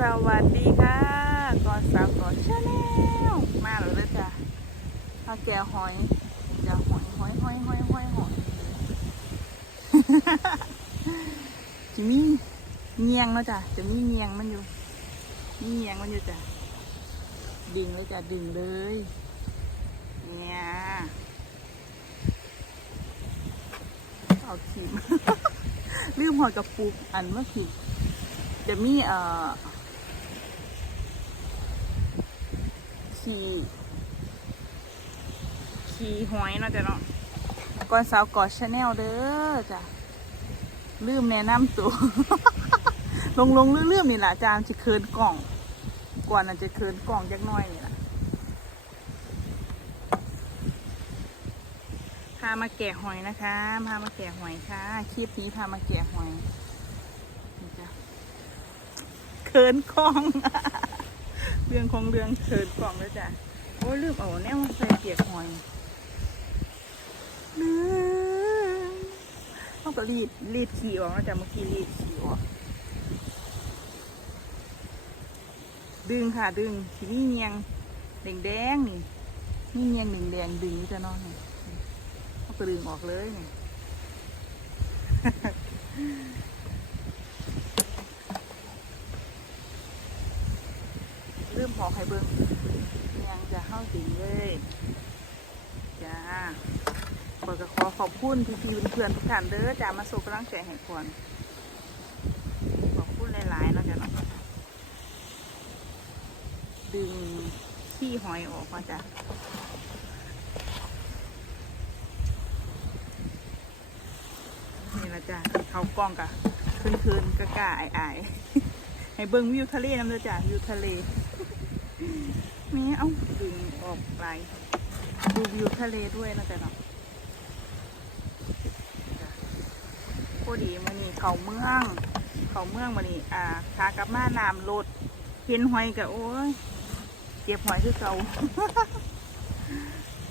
สวัสดีค่ะก่อนสาวก่อนชาแนลมาแล้วเลยจ้ะข้าวแกงหอยจะหอยหอยหอยหอยหอยหอยจะมีเงียงแล้วจ้ะจะมีเงียงมันอยู่มีเงียงมันอยู่จ้ะดึงเลยจ้ะดึงเลยเนี่ยเอาทิมลืมหอยกระปุกอันเมื่อกี้จะมีเอ่อ ขี่ขี่หอยเนาะจ้ะเนาะก่อนสาวกอดชาแนลเด้อจ้ะลืมแนะนำตัว ลงลงเรื่อๆนี่แหละจารย์จะเคินกล่อง กว่านั้นจะเคินกล่องจักหน้อยนี่แหละพามาแกะหอยนะคะ พามาแกะหอยค่ะ คลิปนี้พามาแกะหอยเคินกล่อง เรื่องของเรื่องเคินกล่องเลยจ้ะ โอ้ลืมเอาแนวใส่เปียกหอยลืมเขาก็รีดรีดขี่ออกนะจ๊ะเมื่อกี้รีดขี่ออก ดึงค่ะดึงทีนี้เนียงแดงแดงนี่นี่เนียงหนึ่งแดงดึงนี่จะนอนนี่เขาก็ดึงออกเลยนี่ เริ่มพอก ให้เบิ้งเนียงจะเข้าถึงเลยจ้าขอจะขอขอบคุณพี่พี่ๆเพื่อนๆทุกท่านเด้อจ้ามาส่งกำลังใจให้ก่อนขอบคุณหลายๆเนาะจ้ะเนาะดึงขี้หอยออกมาจ้ะนี่ละจ้ะเขากล้องกะคืนๆกะกะอายให้เบิ่งวิวทะเลน้ำเด้อจ้ะวิวทะเล แม่เอ้าดึงออกไปดูวิวทะเลด้วยนะจ๊ะเนาะพอดีมันนี่เขาเมือง เขาเมืองมันนี่อ่าขากลับมาน้ำลดเห็นหอยกะโอ้ยเจ็บหอยคือเก่า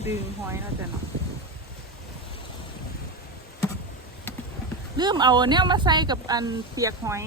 ดึงหอยแล้วจ้ะเนาะลืมเอาเนี่ยมาใส่กับอันเปียกหอย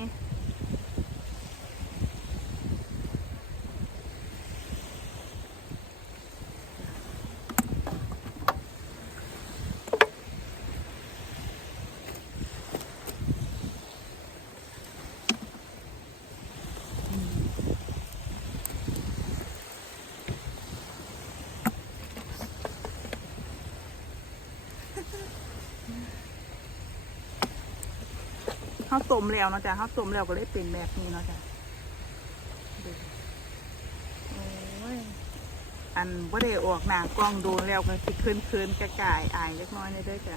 ข้าวต้มแล้วนะจ๊ะข้าวต้มแล้วก็เลยเป็นแบบนี้นะจ๊ะอันบ่าได้ออกหน้ากล้องดนแล้วก็สิเคินคินๆกะกายอายเล็กน้อยเลยเด้อจ้ะ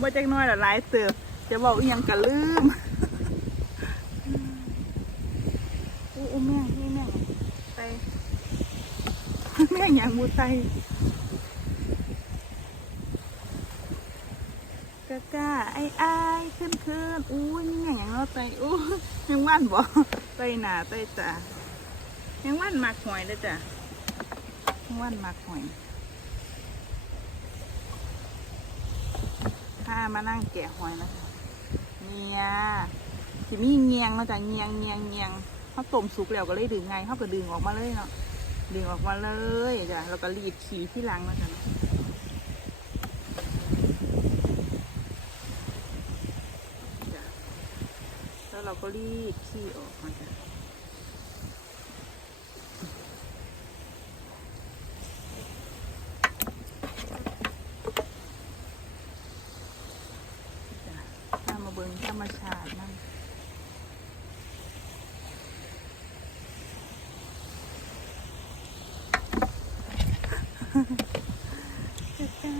บ่าจักน้อยละหลายเติบจะบอกอีหยังกะลืมอ้โอ้แม่งนี่แม่งไตแม่งหยังมูไต กะกะไอ้ไอ้ขึ้นขึ้นอู้ยนี่อย่างอย่างเราไตอู้ยังว่านบ่ไตหนาไตตายังว่านหมักหอยเลยจ้ะยังว่านหมักหอยข้ามานั่งแกะหอยนะเนี่ยจะมีเงียงนาะจ้ะเงียงเงียงเงียงเขาต้มสุกแล้วก็เลยดึงไงเขาก็ดึงออกมาเลยเนาะดึงออกมาเลยจ้ะแล้วก็รีดขี้ที่หลังนาะจ้ะเนาะจ้ะ แล้วเราก็รีดขี้ออกมาจ้ะจ้ะถ้ามาเบิ่งธรรมชาตินั่นจ้า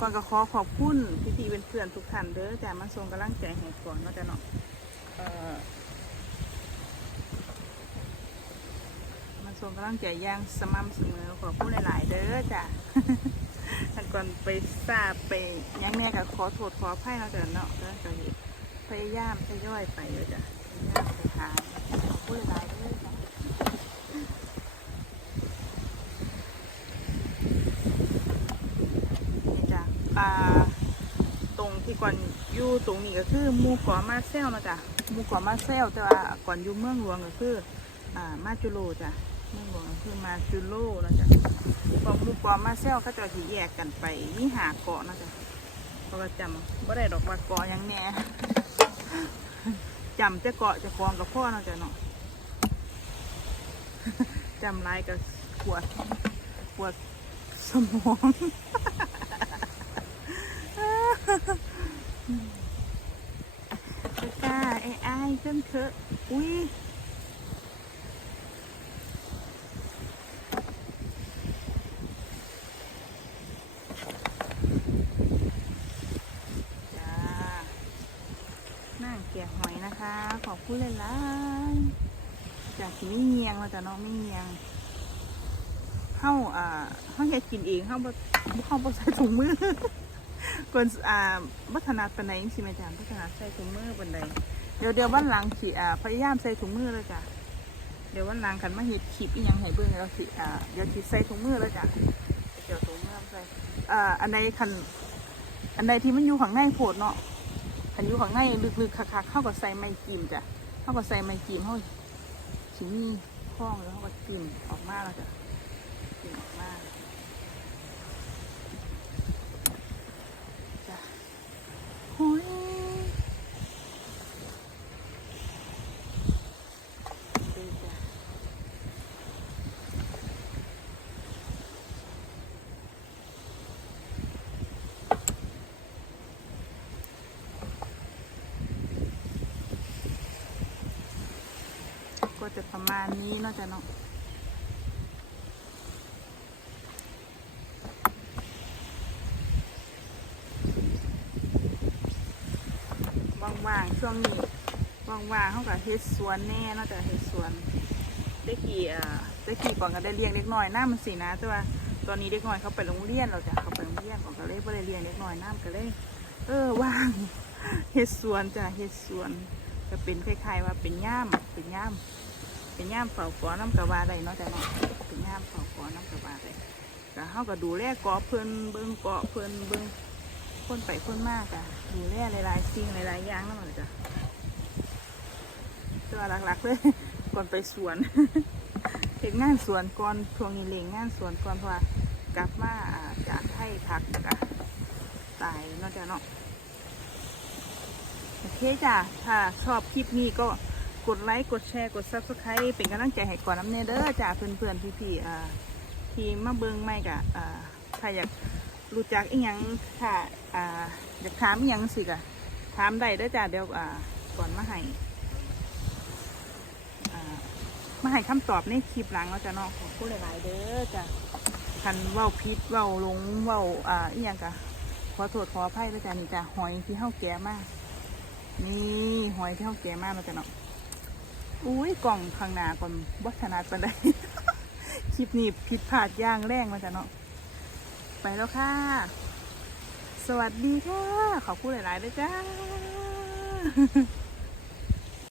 ก่อนก็ขอขอบคุณพี่พี่เป็นเพื่อนทุกท่านเด้อจ้ามาส่งกำลังใจให้ก่อนเนาะจ้ะเนาะเอ่อมาส่งกำลังใจย่างสม่ำเสมอขอบคุณหลายๆเด้อจ้ะท่านก่อนไปทราบไปยังแน่ก็ขอโทษขออภัยเนาะจ้ะเนาะแล้วก็พยายามทยอยไปเลยจ้ะพยายามไปหาขอบคุณหลายๆเด้อจ้ะ นี่จ้ะอ่าตรงที่ ก่อนอยู่ ตรงนี้ก็คือหมู่เกาะมาเซลนะจ๊ะหมู่เกาะมาเซลแต่ว่าก่อนอยู่เมืองหลวงก็คืออ่ามาจูโรจ้ะเมืองหลวงก็คือมาจูโรนะจ๊ะพอหมู่เกาะมาเซลก็จะสิแยกกันไปมีหาเกาะนะจ๊ะเพราะว่าจำบ่ได้ดอกว่าเกาะยังแน่จำจะเกาะจะกองกับพ่อนะจ๊ะเนาะจำลายกับปวดปวดสมอง ตะกร้าไอ้ไอ้ายขึ้นเถอะอุ้ยจ้านั่งแกะหอยนะคะ ขอบคุณเลยล่ะจากที่ไม่เงียงเราจะน้องไม่เงียงเข้าอ่าเข้าอยากกินเองเข้าบ่เข้าบ่ใส่ถุงมือคนอ่าวัฒนาปันใดสิแม่จามวัฒนาใส่ถุงมือปันใด เดี๋ยวเดี๋ยววันหลังสิอ่าพยายามใส่ถุงมือเลยจ้ะเดี๋ยววันหลังคันมาเห็ดคลิปอีหยังให้เบิ่งแล้วสิอ่าเดี๋ยวสิใส่ถุงมือแล้วจ้ะเดี๋ยวถุงมือใส่อ่าอันใดคันอันใดที่มันอยู่ข้างในโพดเนาะคันอยู่ข้างในลึกๆคักๆเข้ากับใส่ไม้จิ้มจ้ะเข้ากับใส่ไม้จิ้มเข้าสิมีข้องแล้วเข้ากับจิ้มออกมาแล้วจ้ะจิ้มออกมา จ้ะโอ้ยดีจ้ะก็ จะประมาณนี้นาะจ้ะเนาะว่างๆช่วงนี้ว่างๆเขาก็เฮ็ดสวนแน่นอกจากเฮ็ดสวนได้กี่อ่าได้กี่ก่อนก็ได้เลี้ยงเล็กน้อยน้ามันสีนะแต่ว่าตอนนี้เด็กน้อยเขาไปโรงเรียนเราจะเขาไปโรงเรียนก่อนก็เลยไ่ได้เลี้ยงเล็กน้อยน้ำก็เลยเออว่างเฮ็ดสวนจ้ะเฮ็ดสวนก็เป็นคล้ายๆว่าเป็นย่ามเป็นย่าม เป็นย่ามเฝ้าก่อน้ำกระวาได้เนาะจ้ะเนาะเป็นย่ามเฝ้าก่อน้ำกระวาได้ก็เขาก็ดูแลเกาะเพิ่นเบิ่งเกาะเพิ่นเบิ่งคนไปคนมากอะดูแลหลายๆสิ่งหลายๆอย่างนั่นแหละจ้ะตัวหลักๆเลยก่อนไปสวนเห็นงานสวนก่อนทวงนี้เลงงานสวนก่อนเพราะว่ากลับมาจากไทยพักกะตายเนาะจ้ะเนาะโอเคจ้ะถ้าชอบคลิปนี้ก็ กดไลค์กดแชร์กด subscribe เป็นกำลังใจให้ก่อนน้ำเนเด้อจ้ะเพื่อนๆพี่ๆอ่ที่มาเบิงไม่กะถ้าอยากรู้จักอีหยังค่ะอ่าอยากถามอีหยังสิกะถามได้เด้อจ้าเดี๋ยวก่อนมาให้อ่ามาให้คำตอบในคลิปหลังเราจะเนาะขอพูดหลายๆเด้อจ้ะคันเว้าพิษเว้าหลงเว้าอ่าอีหยังกะขอโทษขออภัยด้วยจ้ะนี่จ้ะหอยที่เฮาแก่มากนี่หอยที่เฮาแก่มากเราจะเนาะ อุ้ยกล่องข้างหน้าก่อนวัฒนาไปานใดคลิปนี้ผิดพลาดย่างแรงมาจ้ะเนาะไปแล้วค่ะ สวัสดีค่ะ ขอบคุณหลายๆเลยจ้า